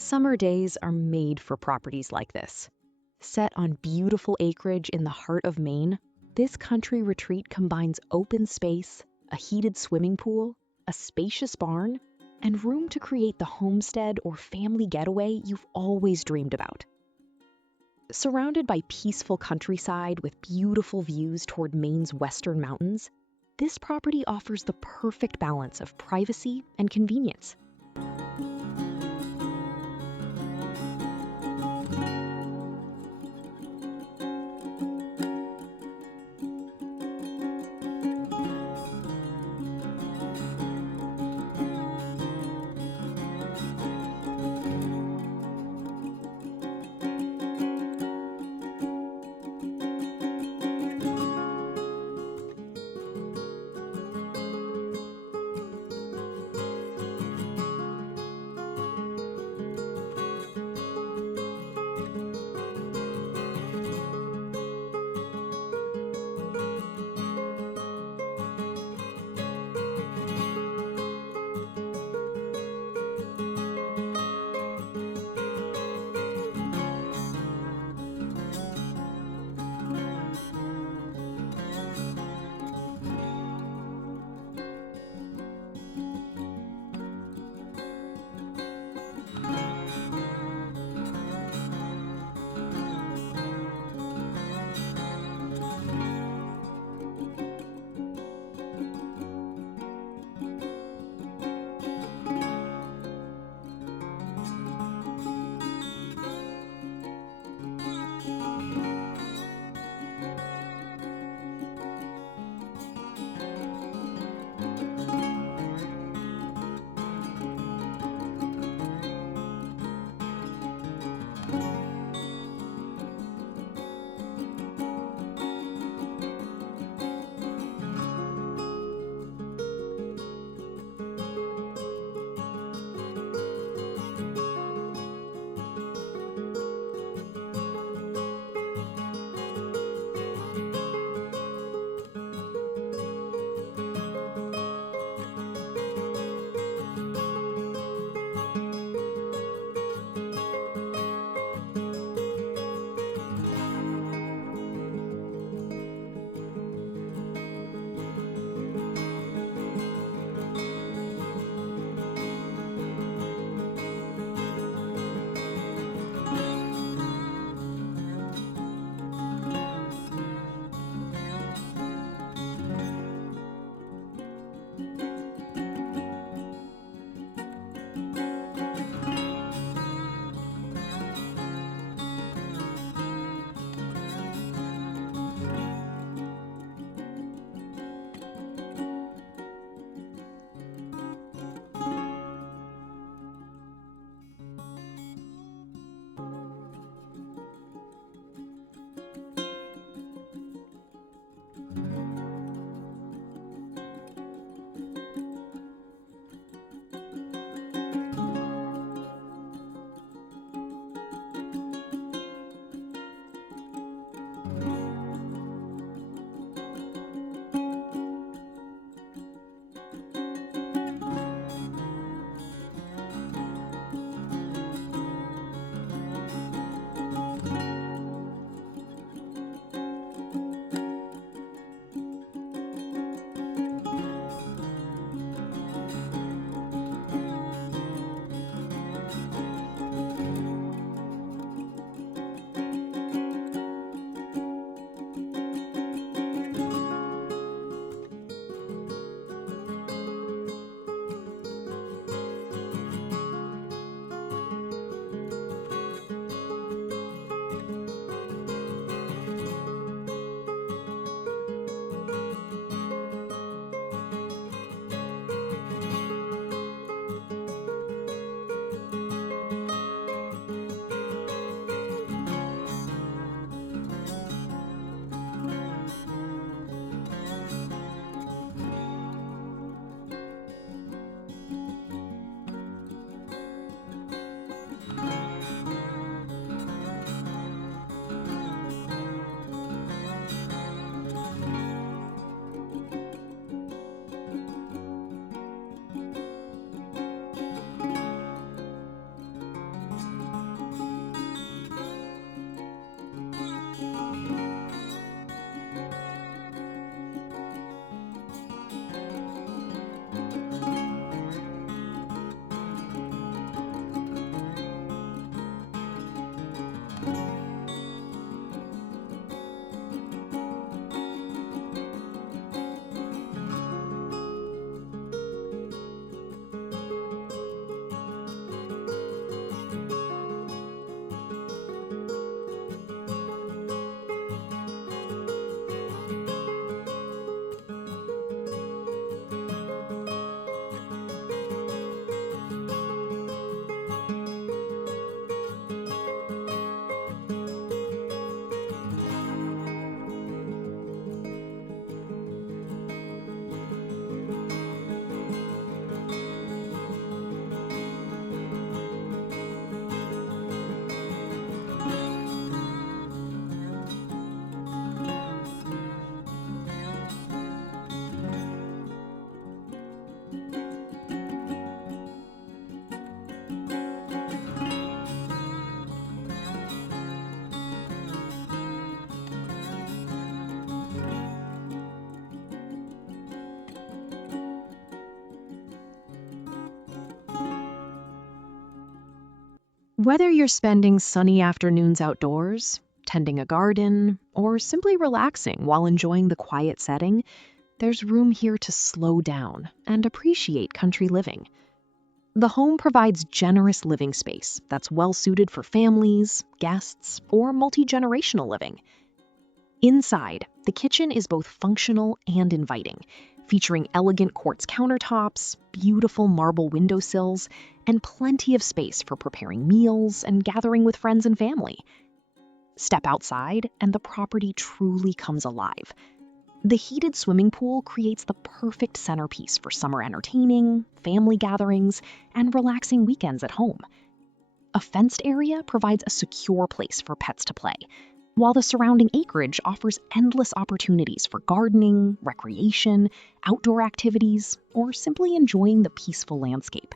Summer days are made for properties like this. Set on beautiful acreage in the heart of Maine, this country retreat combines open space, a heated swimming pool, a spacious barn, and room to create the homestead or family getaway you've always dreamed about. Surrounded by peaceful countryside with beautiful views toward Maine's western mountains, this property offers the perfect balance of privacy and convenience. Whether you're spending sunny afternoons outdoors, tending a garden, or simply relaxing while enjoying the quiet setting, there's room here to slow down and appreciate country living. The home provides generous living space that's well suited for families, guests, or multi-generational living. Inside, the kitchen is both functional and inviting, featuring elegant quartz countertops, beautiful marble windowsills, and plenty of space for preparing meals and gathering with friends and family. Step outside, and the property truly comes alive. The heated swimming pool creates the perfect centerpiece for summer entertaining, family gatherings, and relaxing weekends at home. A fenced area provides a secure place for pets to play, while the surrounding acreage offers endless opportunities for gardening, recreation, outdoor activities, or simply enjoying the peaceful landscape.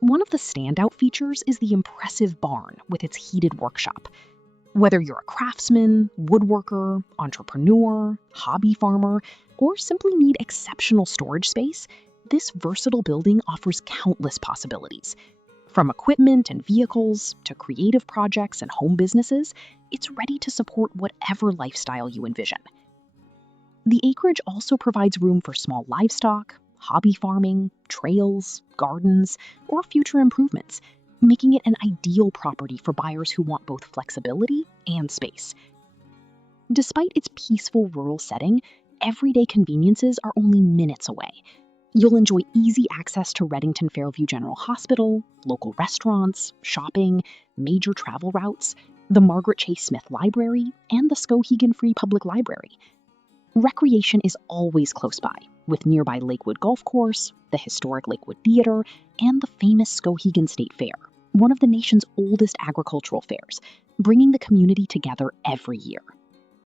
One of the standout features is the impressive barn with its heated workshop. Whether you're a craftsman, woodworker, entrepreneur, hobby farmer, or simply need exceptional storage space, this versatile building offers countless possibilities. From equipment and vehicles to creative projects and home businesses, it's ready to support whatever lifestyle you envision. The acreage also provides room for small livestock, hobby farming, trails, gardens, or future improvements, making it an ideal property for buyers who want both flexibility and space. Despite its peaceful rural setting, everyday conveniences are only minutes away. You'll enjoy easy access to Redington-Fairview General Hospital, local restaurants, shopping, major travel routes, the Margret Chase Smith Library, and the Skowhegan Free Public Library. Recreation is always close by, with nearby Lakewood Golf Course, the historic Lakewood Theater, and the famous Skowhegan State Fair, one of the nation's oldest agricultural fairs, bringing the community together every year.